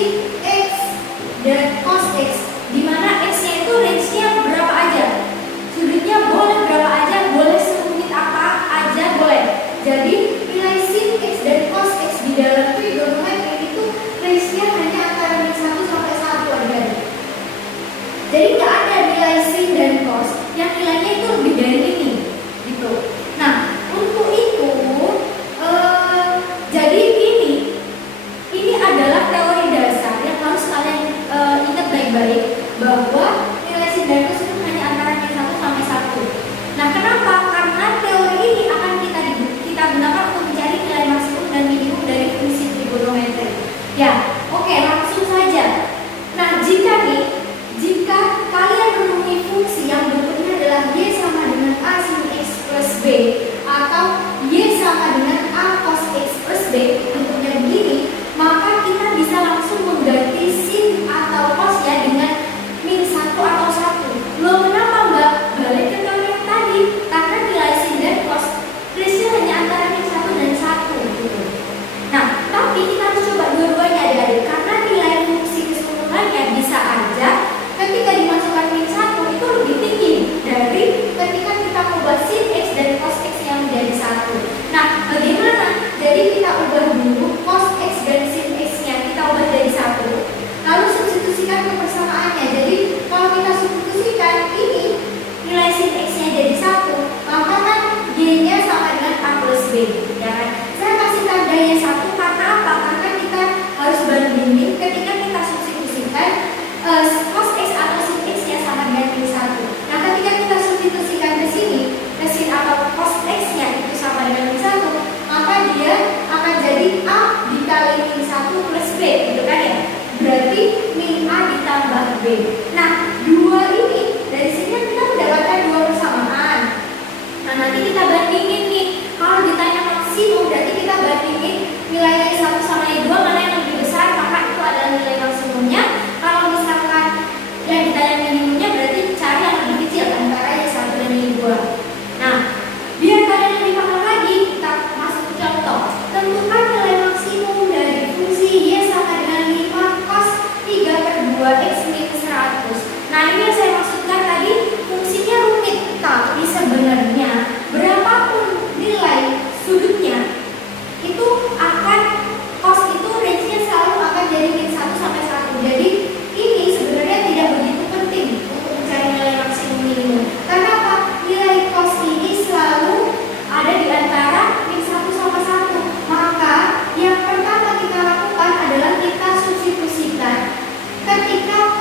sin X dan cos X, di mana X-nya itu range-nya berapa aja. Sudutnya boleh berapa aja, boleh serumit apa aja boleh. Jadi nilai sin X dan cos X di dalam trigonometri itu range-nya hanya antara min 1 sampai 1 adik-adik. Jadi nggak ada nilai sin dan cos yang nilainya itu lebih dari ini gitu. Nah, untuk itu jadi ini adalah teori dasar yang harus kalian ingat baik-baik, bahwa nilai sin dan cos itu hanya antara min 1 sampai 1. Nah, kenapa? Karena teori ini akan kita gunakan untuk mencari nilai maksimum dan minimum dari fungsi trigonometri. Ya, oke, langsung saja. Nah, jika kalian menunjukkan fungsi yang bentuknya adalah y sama dengan a sin x plus b, atau y sama dengan a cos x plus b, bentuknya begini, maka kita bisa langsung mengganti sin atau cosnya dengan min 1 atau 1. Loh, kenapa Mbak? Balik ke teori yang tadi, karena nilai sin dan cos range-nya hanya antara min 1 dan 1 gitu. Nah, tapi kita harus coba dua-duanya adik-adik, karena nilai fungsi keseluruhannya bisa aja ketika dimasukkan min 1 itu lebih tinggi dari ketika kita ubah sin x dan cos x yang menjadi 1. Nah, bagaimana? Jadi kita ubah dulu cos x dan sin x-nya, kita ubah jadi 1. Lalu substitusikan ke persamaannya. Jadi kalau kita substitusikan ini nilai sin x-nya jadi 1, maka kan y-nya sama dengan a plus b, ya kan? Saya kasih tanda y 1 karena apa? Karena kita harus bandingin ketika kita substitusikan cos x atau sin x-nya sama dengan min 1. Nah, ketika kita substitusikan ke sini, ke sin atau cos x-nya itu sama dengan min 1, maka dia akan jadi a dikali min 1 plus b, gitu kan ya? Berarti min a ditambah b. Nah, dua ini dari sini kita mendapatkan dua persamaan. Nah, nanti kita bandingin nih. Kalau ditanya maksimum, berarti kita bandingin nilai y 1 sama y 2 mana yang lebih besar, maka itu adalah nilai maksimumnya. Kalau misalkan yang ditanya minimumnya, berarti cari yang lebih kecil antara y 1 dan y 2. Nah, biar kalian lebih paham lagi, kita masuk ke contoh. Tentukan nilai maksimum dari fungsi y sama dengan 5 cos 3/2 x min 100. Nah, ini yang saya maksudkan tadi, fungsinya rumit, tapi sebenarnya berapapun nilai sudutnya itu akan cos itu range-nya selalu akan dari min 1 sampai 1. Jadi ini sebenarnya tidak begitu penting untuk mencari nilai maksimum minimum. Karena apa? Nilai cos ini selalu ada di antara min 1 sampai 1. Maka yang pertama kita lakukan adalah kita substitusikan ketika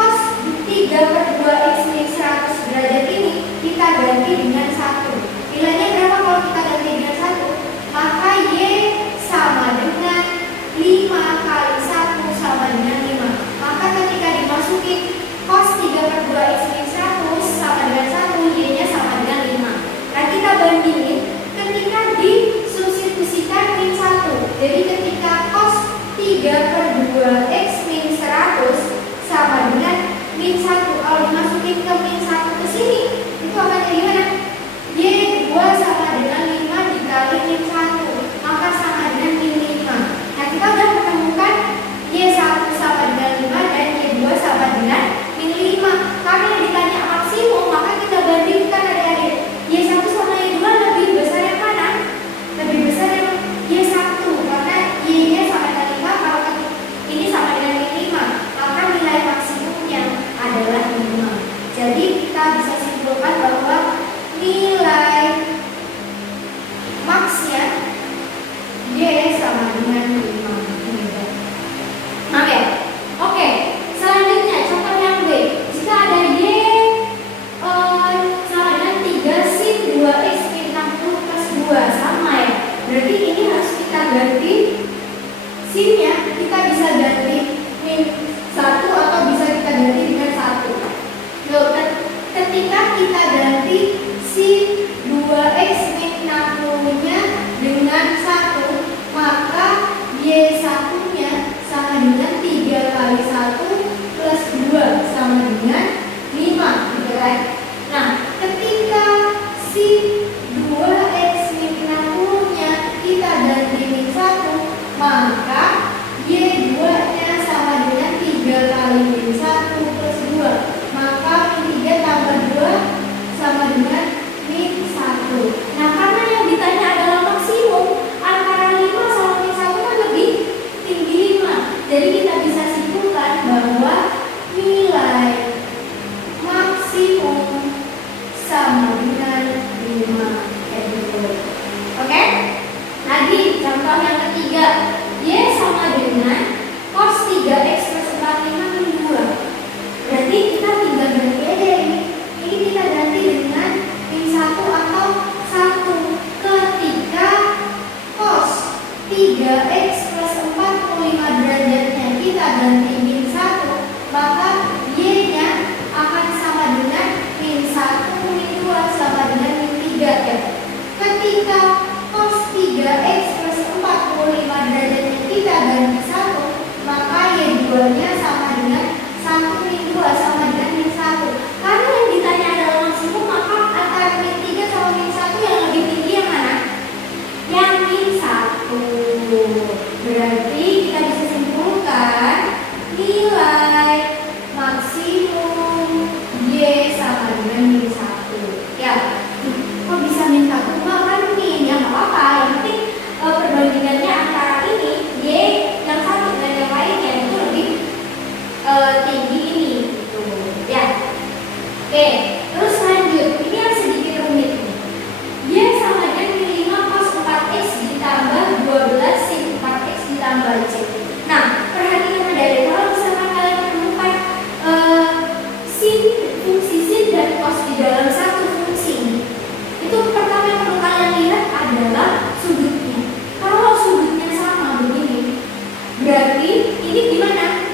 tinggi ini gitu ya. Oke, terus lanjut. Ini yang sedikit rumit nih. Y sama dengan min 5 cos 4x ditambah 12 sin 4x ditambah c. Nah, perhatikan adik-adik, kalau misalkan kalian menemukan sin, fungsi sin dan cos di dalam satu fungsi ini, itu pertama yang perlu kalian lihat adalah sudutnya. Kalau sudutnya sama begini, berarti ini gimana?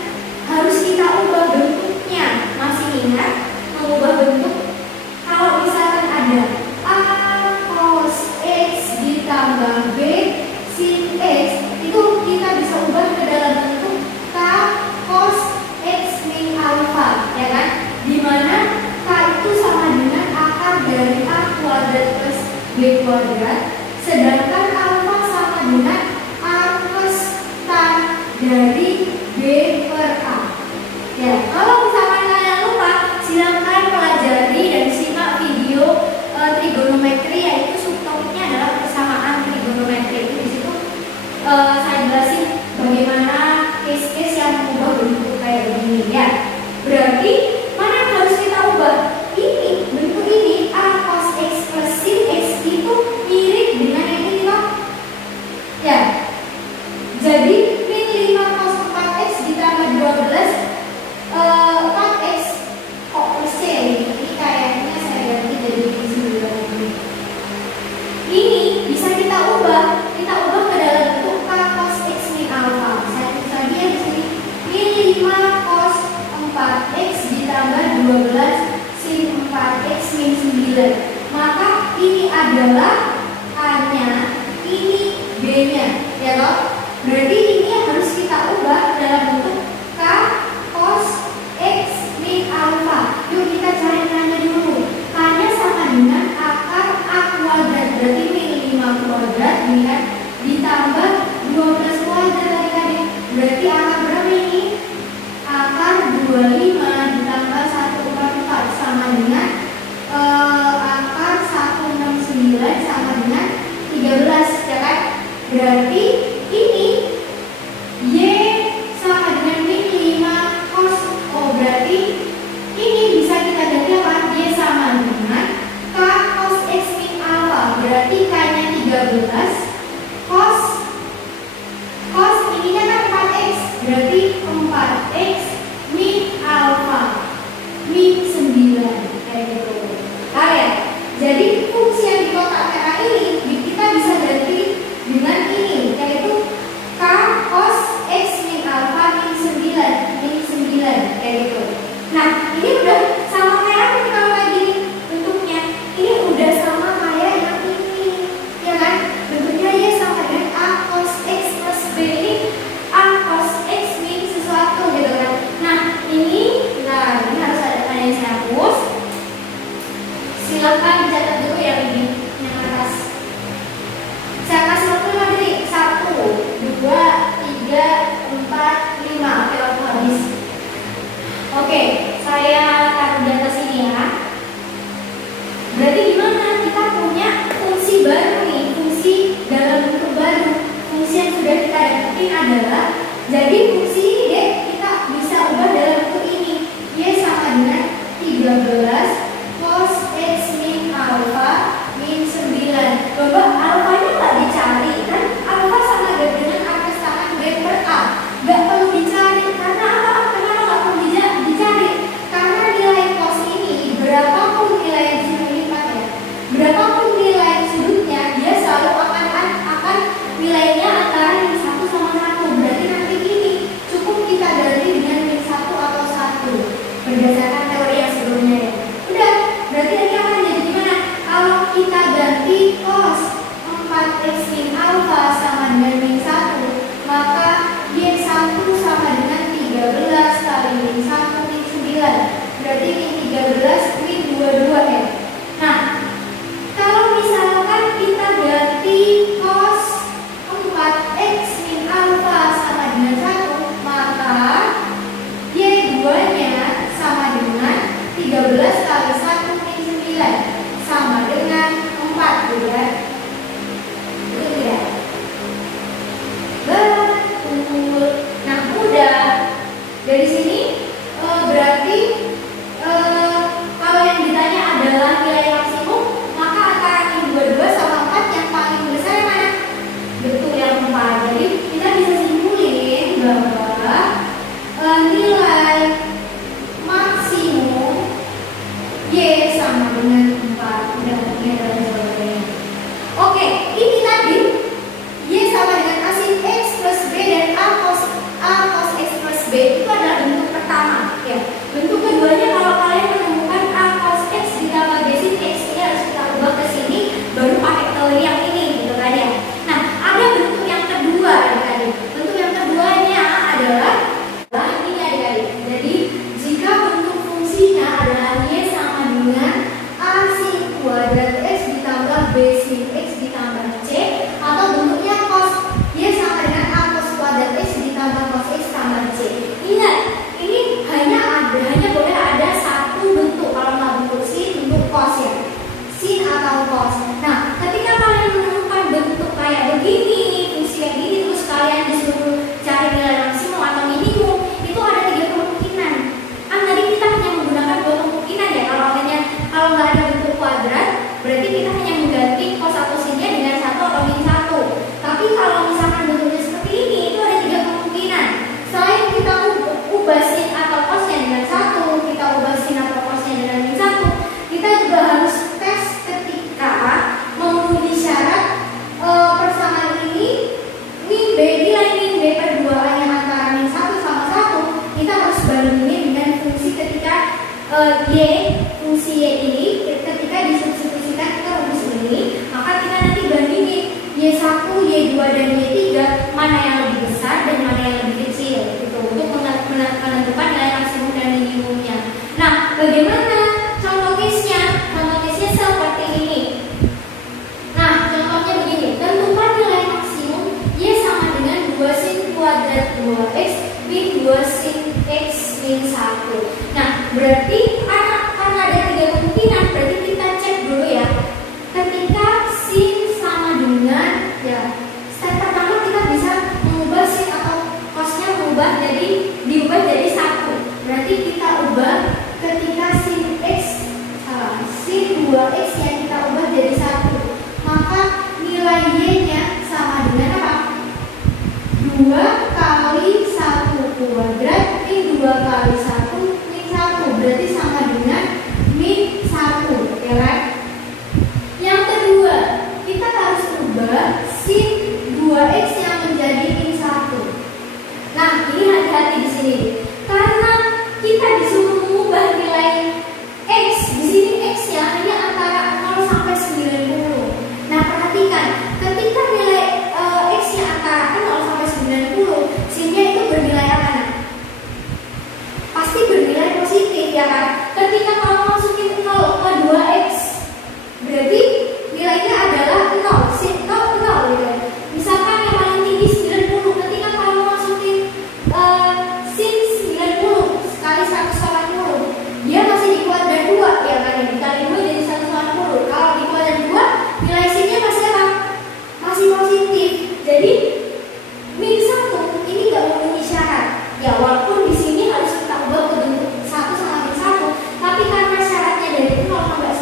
Harus kita ubah bentuknya. Masih ingat mengubah bentuk? Kalau misalkan ada a cos x ditambah b sin x, itu kita bisa ubah ke dalam bentuk k cos x min alfa, ya kan? Dimana k itu sama dengan akar dari a kuadrat plus b kuadrat, sedangkan alfa sama dengan a plus tan dari b per a. Ya, kalau misalkan kalian lupa, silakan pelajari dan simak video trigonometri, yaitu subtopiknya adalah persamaan trigonometri. Itu di situ saya jelasin bagaimana case-case yang mengubah bentuk kayak begini ya. Berarti mana yang harus kita ubah? Ini bentuk ini a cos x plus sin x itu mirip dengan yang ini Pak. Ya. Jadi min 5 cos 4x ditambah 12 4x kok plus c ini kayaknya saya ganti jadi 9. Ini bisa kita ubah ke dalam bentuk k cos x min alfa. Saya tulis lagi ya di sini. Min 5 cos 4x ditambah 12 sin 4x min 9. Maka ini adalah a-nya, ini b-nya, ya toh? Berarti ini yang harus kita ubah dalam bentuk k cos x min alfa. Yuk kita cari nanya dulu. K-nya sama dengan akar a kuadrat, berarti min 5 kuadrat dengan ditambah 12 kuadrat adik-adik. Berarti akar berapa ini? Akar 25 ditambah 144 sama dengan akar 169 sama dengan 13, ya kan? Berarti ini y sama dengan min 5 cos. Oh, berarti ini bisa kita ganti apa? Y sama dengan k cos x min alfa. Berarti k-nya 13 cos ininya kan 4x. Berarti 4x min alfa min 9 kayak gitu. Kalian. Jadi fungsi yang di kotak merah ini kita bisa ganti dengan ini, yaitu k cos x min alfa min 9 kayak gitu. Nah, ini udah sama kayak nih kalau kayak gini bentuknya. Ini udah sama kayak yang ini, ya kan? Bentuknya ya sama dengan a cos x plus b, ini a cos x min sesuatu gitu kan. Nah, ini harus ada yang saya hapus. Silakan dicatat dulu yang ini, yang atas. Saya kasih waktu lagi nih, 1, 2, 3, 4, 5. Oke, waktu habis. Oke, saya taruh di atas ini ya. Berarti gimana? Kita punya fungsi baru nih, fungsi dalam bentuk baru. Fungsi yang sudah kita dapetin adalah, jadi fungsi ini deh kita bisa ubah dalam bentuk ini. Y sama dengan 13 cos x min alfa min 9. Coba alfanya nggak dicari kan? Alfa sama dengan akar tangan b per a. Nggak perlu dicari karena apa? Kenapa nggak perlu dicari? Karena nilai cos ini berapapun nilai di sini lipat ya, berapapun nilai sudutnya, dia selalu akan nilainya antara min 1 sama 1. Berarti nanti ini cukup kita ganti dengan min 1 atau 1 berdasarkan teori yang sebelumnya ya. Udah, berarti ini akan jadi gimana? Kalau kita ganti cos 4x min alfa sama dengan min 1, maka y1 sama dengan 13 kali min 1 min 9. Berarti min 13 min 22 ya. Nah, kalau misalkan kita ganti cos 4x min alfa sama dengan 1, maka y2-nya sama dengan 13 kali 1 min 9 sama dengan 4 gitu ya. Betul ya? Betul. Nah, udah. Dari sini Berarti kalau yang ditanya adalah nilai maksimum, maka antara yang 22 sama 4 yang paling besar yang mana? Betul, yang 4. Jadi kita bisa simpulin bahwa nilai maksimum Y sama dengan 4. Udah, ini adalah jawabannya. Oke, ini tadi Y sama dengan A sin X plus B dan A cos X plus B itu adalah bentuk pertama ya. Bentuk keduanya kalau kalian menemukan A cos X ditambah B sin X, ini harus kita ubah ke sini baru pakai teori yang ini gitu kan ya. Nah, ada bentuk yang kedua adik-adik. Bentuk yang keduanya adalah ini adik-adik. Jadi jika bentuk fungsinya adalah Y sama dengan A sin kuadrat X ditambah B sin X ditambah C, atau bentuknya cos Y sama dengan A cos kuadrat X ditambah cos X tambah C. Ingat, ini hanya boleh ada satu bentuk kalau nggak bentuk sin, bentuk cos ya, sin atau cos. Nah, ketika kalian menemukan bentuk kayak begini, fungsi kayak gini, terus kalian disuruh cari nilai maksimum atau minimum, itu ada 3 kemungkinan. Kan tadi kita hanya menggunakan 2 kemungkinan ya. Kalau nggak ada bentuk kuadrat, berarti kita hanya mengganti cos atau sinnya dengan 1 atau min 1. Tapi kalau misalkan bentuknya seperti ini, itu ada 3 kemungkinan. Selain kita ubah sin atau cosnya dengan 1, kita ubah sin atau cosnya dengan min 1, kita juga harus tes ketika memenuhi syarat persamaan ini. Nilai min B per 2A yang antara min 1 sama 1, kita harus bandingin dengan fungsi ketika fungsi Y ini ketika disubstitusikan ke rumus ini, maka kita nanti bandingin Y1, Y2, dan Y3 mana yang lebih besar dan mana yang lebih kecil gitu, untuk menentukan nilai maksimum dan minimumnya. Nah, bagaimana contoh case-nya? Contoh case-nya seperti ini. Nah, contohnya begini. Tentukan nilai maksimum Y sama dengan 2 sin kuadrat 2X min 2 sin X min 1. Nah, berarti karena ada 3 kemungkinan, berarti kita cek dulu ya. Ketika sin sama dengan ya, step pertama kita bisa mengubah sin atau cosnya diubah jadi 1. Berarti kita ubah ketika sin sin 2X yang kita ubah jadi 1, maka nilai Y-nya sama dengan apa? 2 kali 1 kuadrat min 2 kali 1 min 1, berarti sama dengan min 1 ya kan? Yang kedua, kita harus ubah sin 2X yang menjadi min 1. Nah, ini hati-hati di sini. Karena kita disuruh mengubah nilai X, di sini X-nya hanya antara 0 sampai 90. Nah, perhatikan, ketika nilai X-nya antara 0 sampai 90, sin-nya itu bernilai apa? Pasti bernilai positif ya kan? Ketika kalau masukin 0 ke 2X, berarti nilainya adalah 0, sin 0, 0 gitu. Misalkan yang paling tinggi 90, ketika kalau masukin sin 90 sekali 180, dia masih di kuadrat 2 ya kan? Dikali 2 jadi 180. Kalau di kuadrat 2, nilai sin-nya masih apa? Masih positif. Jadi min 1 ini nggak memenuhi syarat. Ya, walaupun di sini harus kita ubah ke bentuk 1 sama min 1, tapi karena syaratnya dari 0 sampai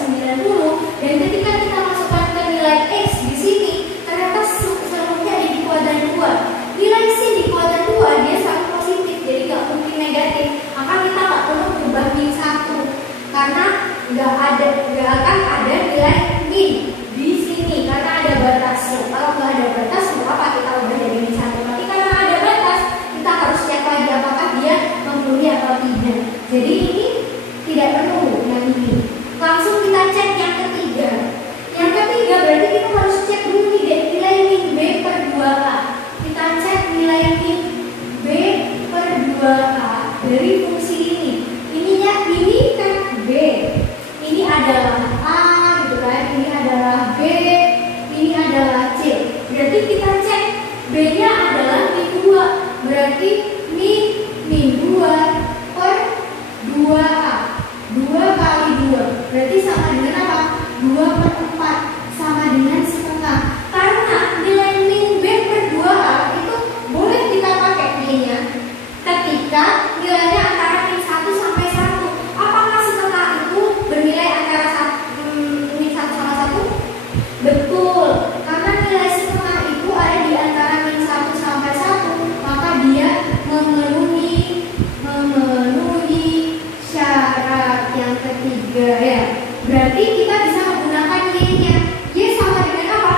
3 ya. Berarti kita bisa menggunakan Y-nya. Y sama dengan apa?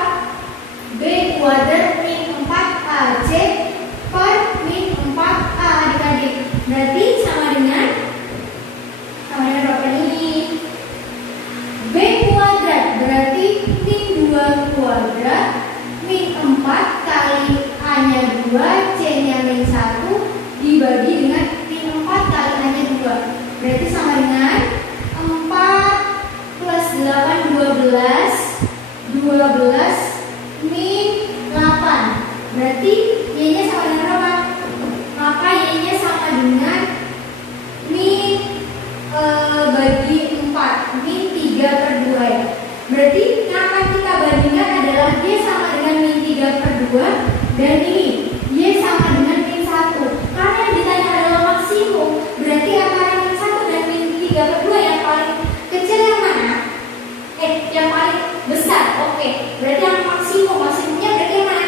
B kuadrat min 4AC per min 4A adik-adik. Berarti sama dengan berapa ini? B kuadrat berarti min 2 kuadrat min 4 kali A-nya 2, C-nya min 1 dibagi dengan min 4 kali A-nya 2. Berarti sama dengan 4 plus 8 12 min 8. Berarti Y-nya sama dengan berapa? Maka Y-nya sama dengan min bagi 4, min 3 per 2 ya. Berarti yang akan kita bandingkan adalah Y sama dengan min 3 per 2 dan ini Y sama dengan min 1. Karena yang ditanya adalah maksimum, berarti antara min 1 dan min 3 per 2 yang paling kecil yang mana? Yang paling besar. Oke. Berarti yang maksimumnya berarti yang mana?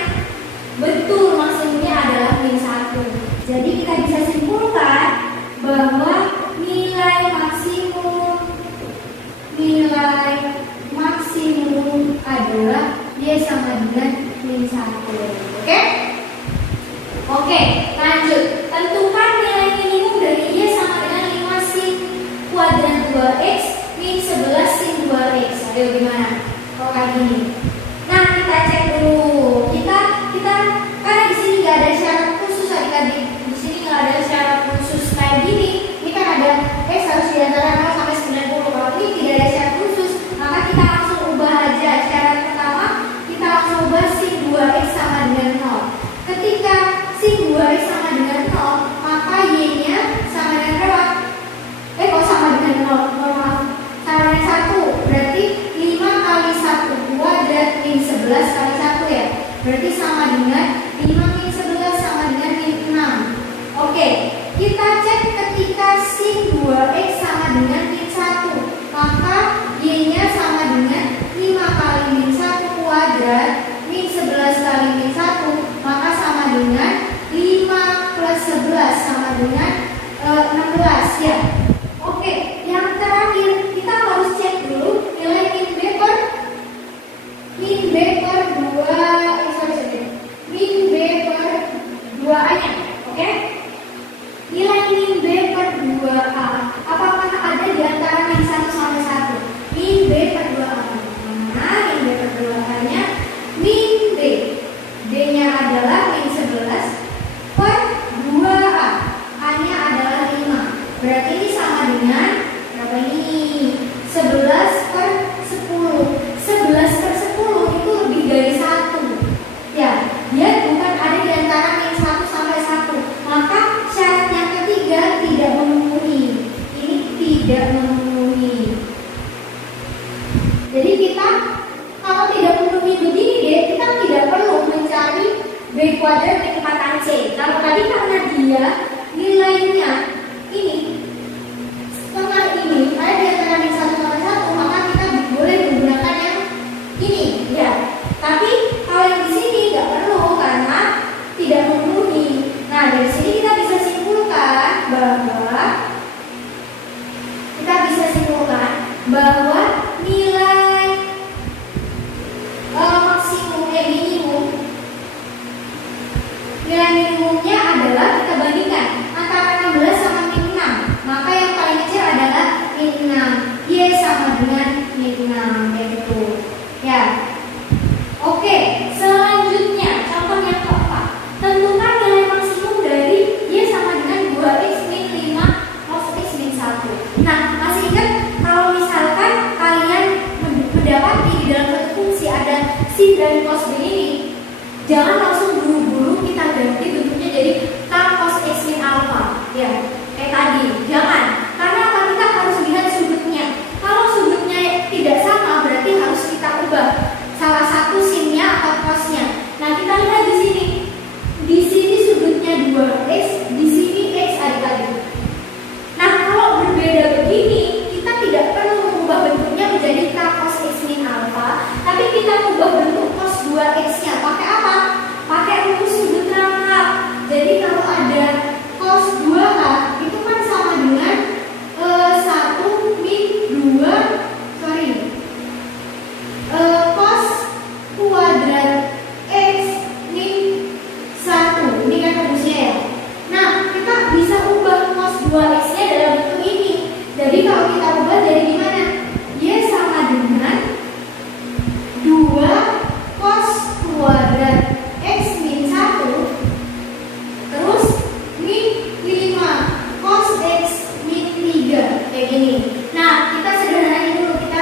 Betul, maksimumnya adalah min 1. Jadi kita bisa simpulkan bahwa nilai maksimum adalah Y sama dengan min 1. Oke? Oke, lanjut. Tentukan nilai minimum dari Y sama dengan 5 sin kuadrat 2X min 11 sin 2X. Ayo gimana? Kalau kayak gini. Nah, kita cek dulu. Kita karena di sini nggak ada syarat khusus adik-adik. Di sini nggak ada syarat khusus kayak gini. Ini kan ada X harus di antara 0 sampai 90. Kalau ini tidak ada syarat khusus, maka kita langsung ubah aja. Syarat pertama, kita langsung ubah sin 2X sama dengan 0. Ketika sin 2X sama dengan 0, maka Y-nya sama dengan berapa? Kok sama dengan 0? Maaf. Sama dengan 1. Berarti 5 kali 1 kuadrat min 11 kali 1 ya. Berarti sama dengan 5 min 11 sama dengan min 6. Oke, kita cek ketika sin 2X sama dengan min 1, maka Y-nya sama dengan 5 kali min 1 kuadrat min 11 kali min 1, maka sama dengan 5 plus 11 sama dengan 16 ya. Oke, yang terakhir kita harus cek dulu nilai min B per 2A nya. Oke? Nilai min B per 2A apakah ada di antara min 1 sampai 1? Min B per 2A. Nah, min B per 2A nya min B. B-nya adalah min 11 per 2A. A-nya adalah 5. Berarti ini sama dengan berapa ini? 11 per 10. 11 per 10 itu lebih dari 1. Ya, dia bukan ada di antara min 1 sampai 1. Maka syarat yang ketiga tidak memenuhi. Ini tidak memenuhi. Jadi kita kalau tidak memenuhi begini deh, kita tidak perlu mencari B kuadrat min 4AC. Kalau tadi karena dia nilainya ini setengah ini ada di antara min 1 sampai 1, maka kita boleh menggunakan yang ini ya. Tapi kalau yang di sini nggak perlu karena tidak memenuhi. Nah, dari sini kita bisa simpulkan bahwa nilai minimumnya adalah kita bandingkan antara 16 sama min 6. Maka yang paling kecil adalah min 6. Y sama dengan min 6 yaitu ya. Oke, selanjutnya contoh yang keempat. Tentukan nilai maksimum dari Y sama dengan 2X min 5 cos X min 1. Nah, masih ingat kalau misalkan kalian mendapati di dalam satu fungsi ada sin dan cos B ini, jangan langsung buru-buru kita ganti bentuknya jadi tan cos X min alpha ya, kayak tadi. Jangan, karena apa? Kita harus lihat sudutnya. Kalau sudutnya tidak sama, berarti harus kita ubah salah satu sinnya atau cosnya. Nah, kita lihat di sini. Di sini sudutnya 2x, di sini x adik-adik. Nah, kalau berbeda begini, kita tidak perlu mengubah bentuknya menjadi tan cos X min alpha, tapi kita ubah bentuk cos 2x-nya. Pakai apa? cosnya dalam bentuk ini. Jadi kalau kita ubah jadi gimana? Y sama dengan 2 cos kuadrat X min 1 terus min 5 cos X min 3 kayak gini. Nah, kita sederhanain dulu, kita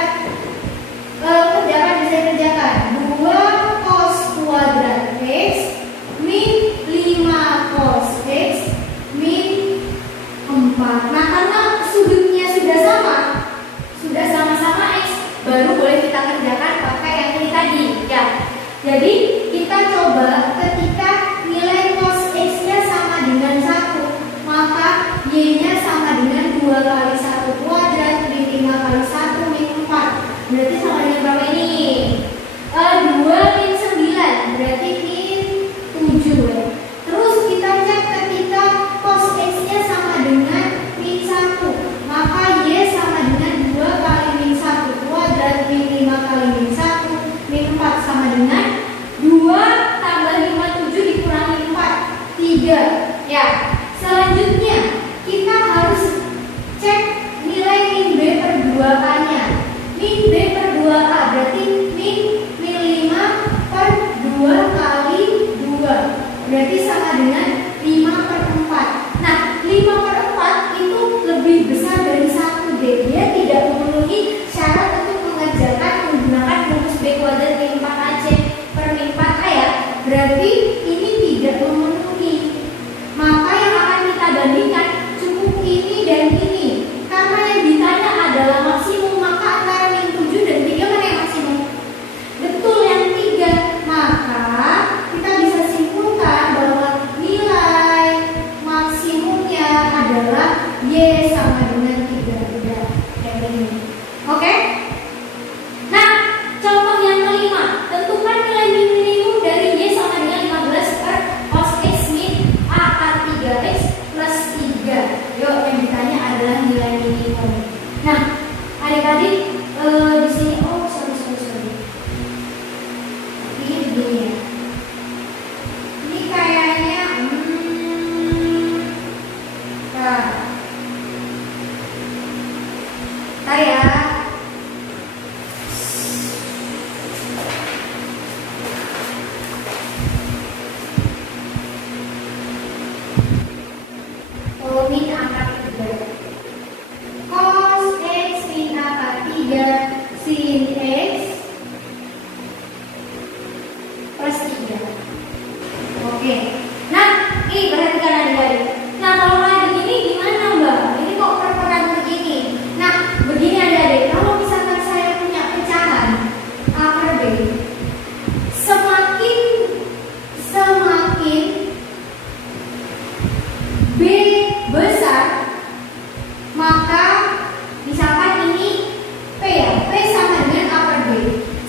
kerjakan, bisa kerjakan 2 cos kuadrat X min 5 cos X min 4. Nah, karena sudutnya sudah sama-sama X, baru boleh kita kerjakan pakai yang ini tadi ya. Jadi kita coba ketika nilai cos X-nya sama dengan 1, maka Y-nya sama dengan 2 kali 1 kuadrat min 5 kali 1 min 4. Berarti sama dengan berapa ini? 2 min 9, berarti min 7 ya. Terus kita cek ketika cos X-nya sama dengan min 1, maka Y sama dengan 2 kali min 1 kuadrat min 5 kali min 1 min 4 sama dengan 2 tambah 5, 7 dikurangi 4, 3 ya. Selanjutnya kita harus cek nilai min B per 2A-nya. Min B per 2A berarti min 5 per 2 kali 2, berarti sama dengan 5 per 4. Nah, 5 per 4 itu lebih besar dari 1 D. Dia tidak memenuhi syarat untuk mengerjakan menggunakan rumus B kuadrat min 4AC per min 4A ya. Berarti ini tidak memenuhi. Maka yang akan kita bandingkan cukup ini dan ini. Karena yang ditanya adalah maksimum, maka antara min 7 dan 3 mana yang maksimum? Betul, yang 3. Maka kita bisa simpulkan bahwa nilai maksimumnya adalah Y sama dengan 3. Kayak ini. Oke? Nah, contoh yang kelima, tentukan nilai minimum dari Y sama dengan 15 per cos X min A akar 3X plus 3. Yuk, yang ditanya adalah nilai minimum. Nah, adik-adik di sini, sorry. Ini begini ya. Ini kayaknya Bentar ya. Min akar 3 cos X min akar 3 sin X plus 3. Oke. Nah, ini perhatikan adik-adik. Nah, kalau kayak begini gimana Mbak? Ini kok perpecahan begini? Nah, begini adik-adik. Kalau misalkan saya punya pecahan A per B, semakin B besar, maka misalkan ini P ya, P sama dengan A per B.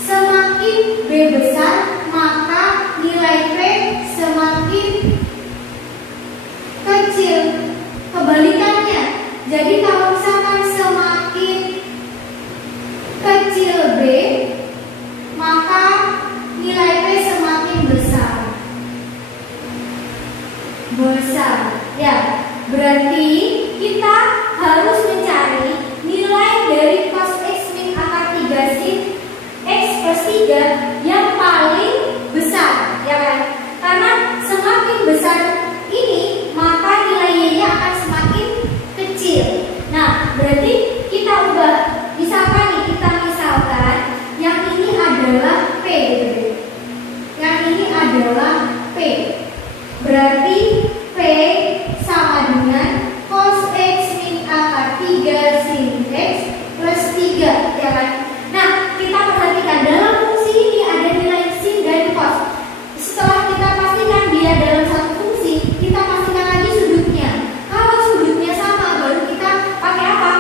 Semakin B besar, maka nilai P semakin kecil. Kebalikannya, jadi kalau misalkan semakin kecil B, maka nilai P semakin besar. Ya, berarti kita harus mencari nilai dari cos X min akar 3 sin X plus 3 yang paling besar, ya kan? Karena semakin besar ini, maka nilai Y-nya akan semakin kecil. Nah, berarti kita ubah. Misalkan yang ini adalah P, yang ini adalah P. Berarti P sama dengan cos X min akar 3 sin X plus 3, ya kan? Nah, kita perhatikan dalam fungsi ini ada nilai sin dan cos. Setelah kita pastikan dia dalam satu fungsi, kita pastikan lagi sudutnya. Kalau sudutnya sama, baru kita pakai apa?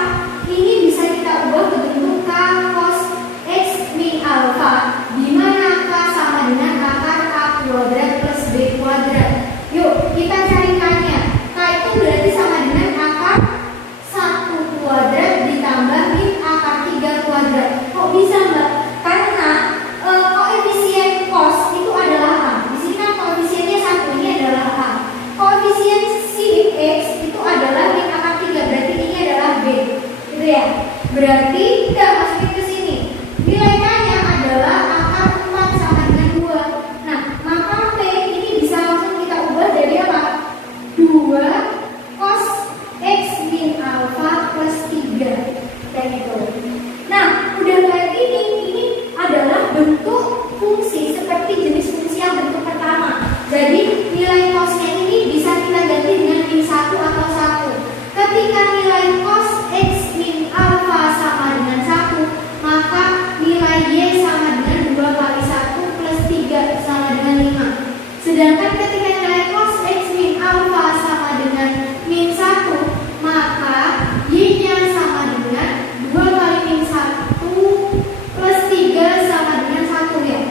ya. Berarti kita masukin ke sini. Nilai K-nya adalah akar 4 sama dengan 2. Nah, maka P ini bisa langsung kita ubah jadi apa? 2 cos X min alpha plus 3. Kayak gitu. Nah, udah kayak gini, ini adalah bentuk fungsi seperti jenis fungsi yang bentuk pertama. Jadi nilai cosnya ini bisa kita ganti dengan min 1 atau 1. Ketika nilai cos X min alpha sama dengan 1, maka nilai Y sama dengan 2 kali 1 plus 3 sama dengan 5. Sedangkan ketika nilai cos X min alpha sama dengan min 1, maka Y-nya sama dengan 2 kali min 1 plus 3 sama dengan 1 ya.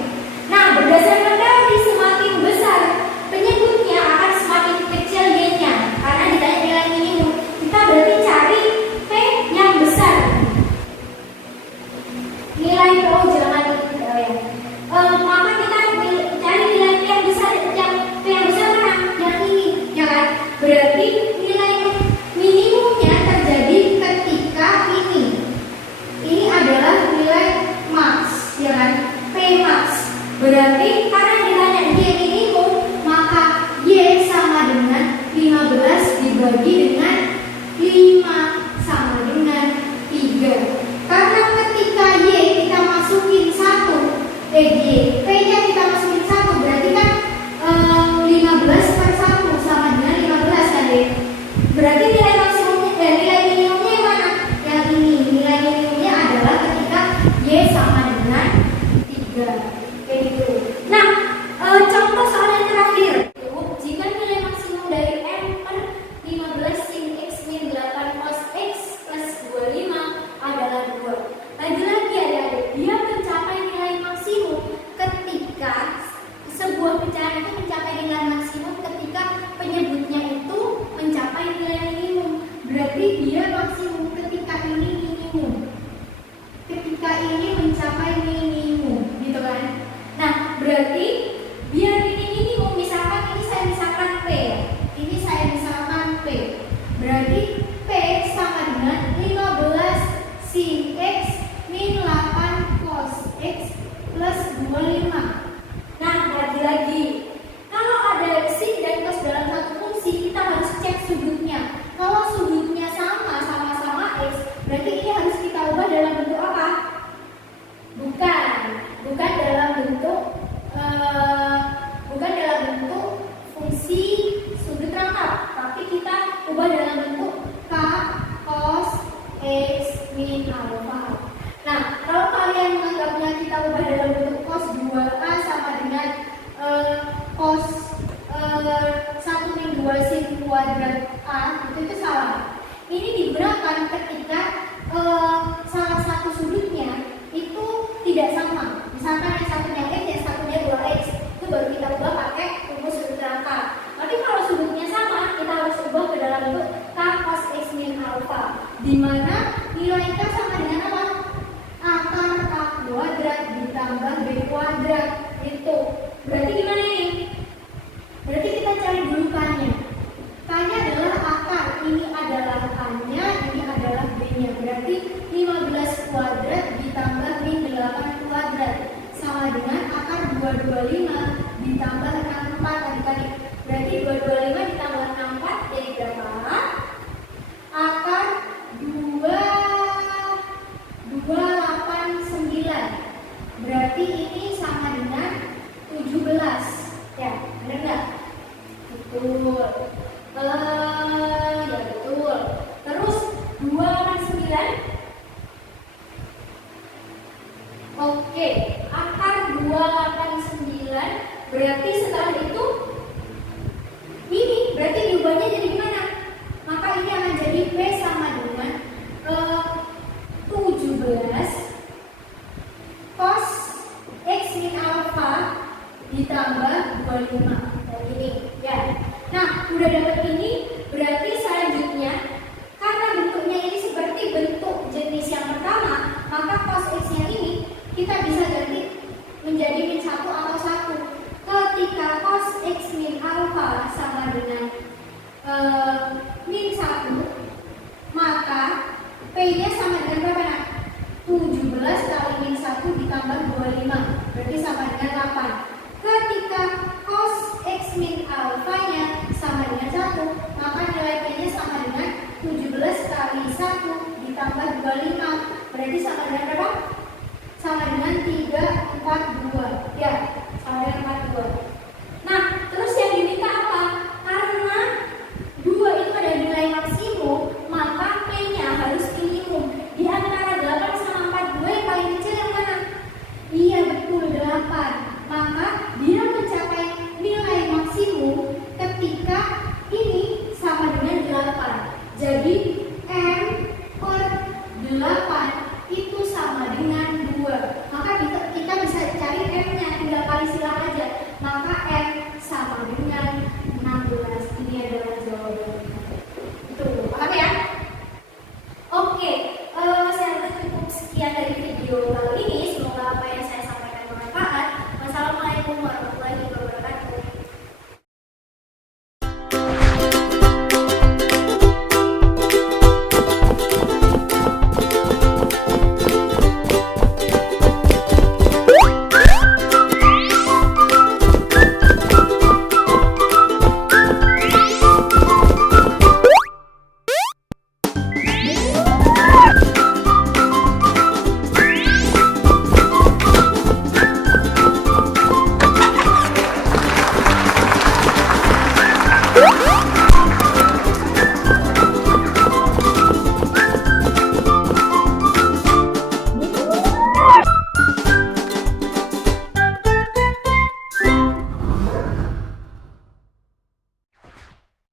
Nah, berdasarkan dari semakin besar penyebutnya akan semakin kecil Y-nya. Karena ditanya nilai minimum, kita berarti cari P yang besar. Nilai jangan ya. Maka kita cari nilai P yang besar, P yang besar mana? Yang ini, ya kan? Berarti nilai minimumnya terjadi ketika ini. Ini adalah nilai max, ya kan? P max. Berarti karena ditanya Y minimum, maka Y sama dengan 15 dibagi dengan 5 sama dengan 3. Karena ketika Y kita masukin 1, P-nya kita masukin 1, berarti kan 15 per 1 sama dengan 15 kan ya? Berarti nilai maksimumnya, nilai minimumnya yang mana? Yang ini. Nilai minimumnya adalah ketika Y sama dengan 3. Kayak gitu. Nah, contoh soal yang terakhir. Jika nilai maksimum dari M per 15 sin X min 8 cos X plus 25 adalah 2. Lagi-lagi adik-adik, dia mencapai nilai maksimum ketika sebuah pecahan itu mencapai nilai maksimum ketika penyebutnya itu mencapai nilai minimum. Berarti dia maksimum ketika ini minimum. Ketika ini mencapai minimum, gitu kan? Nah, berarti biar ini minimum, misalkan ini saya misalkan P, ini saya misalkan P. Berarti P sama dengan 15 sin X min 8 cos X plus 25. Nah, lagi-lagi, kalau ada sin dan cos dalam satu fungsi, kita harus cek sudutnya. Kalau sudutnya sama-sama X, berarti ini harus kita ubah dalam bentuk apa? Bukan dalam bentuk fungsi sudut rangkap, tapi kita ubah dalam bentuk K cos X min alpha. Nah, kalau kalian menganggapnya kita ubah dalam bentuk cos 2K sama dengan cos 1 min 2 sin kuadrat A, itu salah. Ini digunakan ketika salah satu sudutnya itu tidak sama. Misalkan yang satunya X, yang satunya 2X, itu baru kita ubah pakai rumus sudut rangkap. Tapi kalau sudutnya sama, kita harus ubah ke dalam bentuk K cos X min alpha, di mana nilai K sama dengan apa? Akar A kuadrat ditambah B kuadrat. Itu berarti gimana ini? Berarti kita cari dulu K-nya. K-nya adalah akar, ini adalah A-nya, ini adalah B-nya. Berarti 15 kuadrat ditambah min 8 kuadrat sama dengan akar 225 ditambah 64 adik-adik. Berarti 225 ditambah 64 jadi berapa? Akar 289. Berarti ini sama dengan 17. Ya, benar nggak? Betul. Ya betul. Terus 289. Oke, akar 289 P-nya sama dengan berapa nak? 17 kali min 1 ditambah 25, berarti sama dengan 8. Ketika cos X min alfanya sama dengan 1, maka nilai P-nya sama dengan 17 kali 1 ditambah 25, berarti sama dengan berapa? Sama dengan 342. Ya, sama dengan 42. Nah, terus yang diminta apa? Karena 2 itu ada nilai maksimum, maka P-nya harus minimum. Di antara 8 sama 42 yang paling kecil yang mana? Iya, betul, 8. Maka dia mencapai nilai maksimum ketika ini sama dengan 8. Jadi M per 8